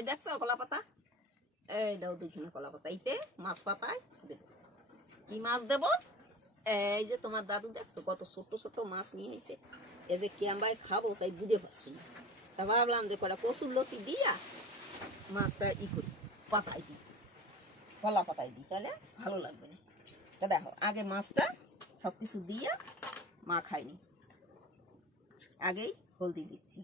এই দেখছো কলা পাতা, এই দাও দুইখানা কলা পাতা, এইতে মাছ পাতায় দেবো। কি মাছ দেব? এই যে তোমার দাদু দেখছো কত ছোট ছোট মাছ নিয়ে এসে, এই যে কি আমরা খাবো তাই বুঝে পাচ্ছি না, তা ভাবলাম যে কটা কচুর লতি দিয়া মাছটা ই করি, পাতায় দিই, কলা পাতায় দিই, তাহলে ভালো লাগবে না। তা দেখো আগে মাছটা সব কিছু দিয়ে মা খাইনি, আগেই হলদি দিচ্ছি,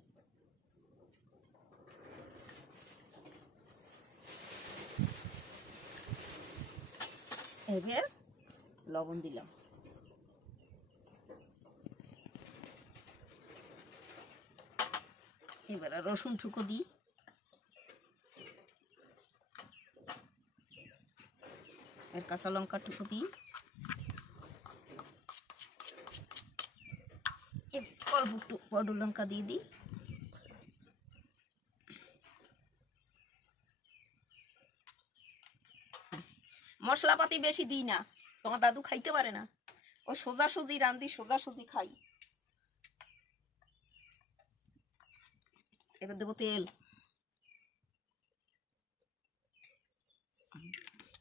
এবার লবণ দিলাম, এবার রসুন ঠুকো দিই, আর কাঁচা লঙ্কা টুকু দিই, অল্প একটু পাউডার লঙ্কা দিয়ে দিই, মশলাপাতি বেশি দিই না, তোমার দাদু খাইতে পারে না, ও সোজাসুজি রান্ধি, সোজাসুজি খাই। এবার দেবো তেল,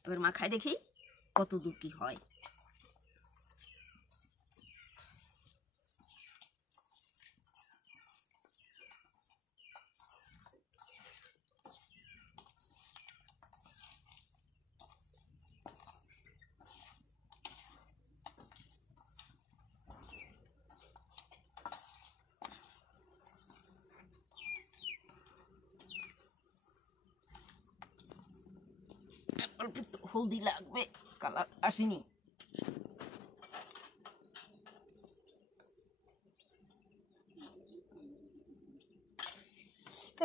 এবার মাখাই দেখি কত দূর কি হয়। অল্প একটু হলদি লাগবে, কালার আসেনি।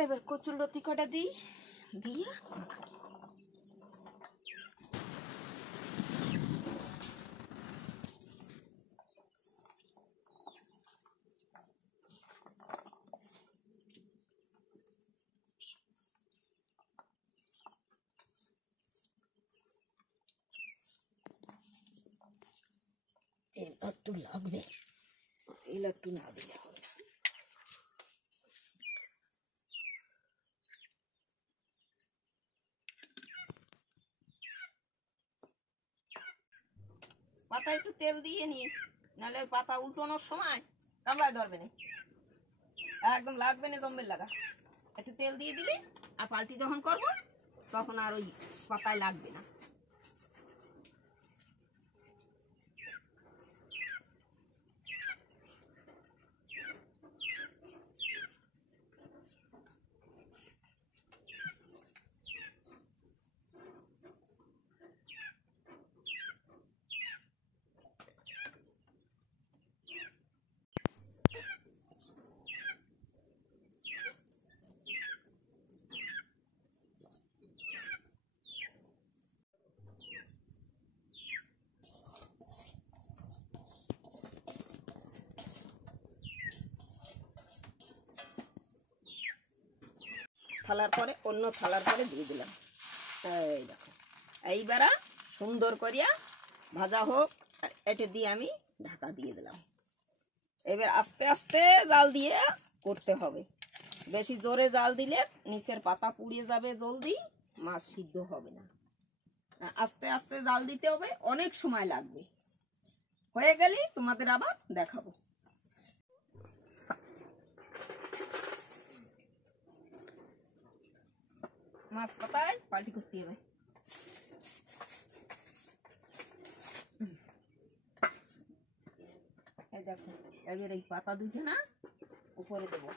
এবার কচুর লতি কটা দিই, দিয়ে তেল একটু লাগবে, তেল একটু না দিলে হবে না। পাতা একটু তেল দিয়ে নিয়ে, নাহলে পাতা উল্টানোর সময় কামড়ায় ধরবে না, একদম লাগবে না জম্বের লাগা। একটু তেল দিয়ে দিলে আর পাল্টি যখন করবো তখন আর ওই পাতায় লাগবে না। থালার পরে অন্য থালার পরে দিয়ে দিলাম, এই দেখো এইবার সুন্দর করিয়া ভাজা হোক, আর এটা দিয়ে আমি ঢাকা দিয়ে দিলাম। এবার আস্তে আস্তে জাল দিয়ে করতে হবে, বেশি জোরে জাল দিলে নিচের পাতা পুড়িয়ে যাবে, জলদি মাছ সিদ্ধ হবে না। আস্তে আস্তে জাল দিতে হবে, অনেক সময় লাগবে। হয়ে গেলেই তোমাদের আবার দেখাবো। মাছ পাতায় পাল্টি করতে হবে, এই দেখো এবার এই পাতা দুইটা না উপরে দেবো,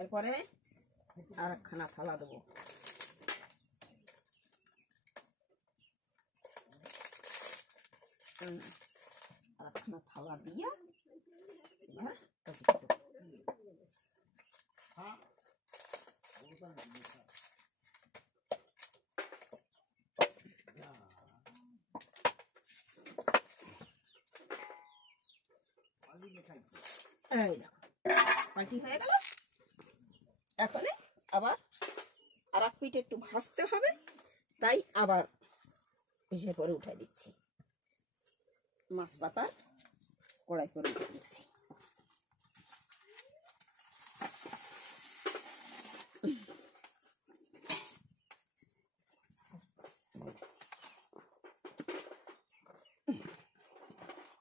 এরপরে আর একখানা থালা দেবো, আর একখানা থালা দিয়ে এবার এই দেখো পাল্টি হয়ে গেল। এখন আবার আর এক পিঠ একটু ভাজতে হবে, তাই আবার ভেজে পরে উঠাই দিচ্ছি। মাছ পাতার কড়াই করে উঠে দিচ্ছি।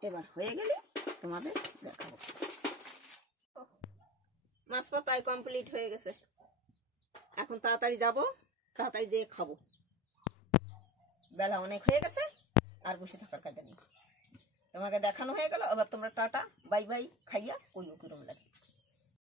এবার হয়ে গেলে তোমাদের দেখাবো। মাছ পাতায় কমপ্লিট হয়ে গেছে। এখন তাড়াতাড়ি যাব, তাড়াতাড়ি যেয়ে খাবো। বেলা অনেক হয়ে গেছে, আর বসে থাকার কাজে নেই। তোমাকে দেখানো হয়ে গেল, আবার তোমরা টাটা বাই বাই খাইয়া কইও কিরম লাগে।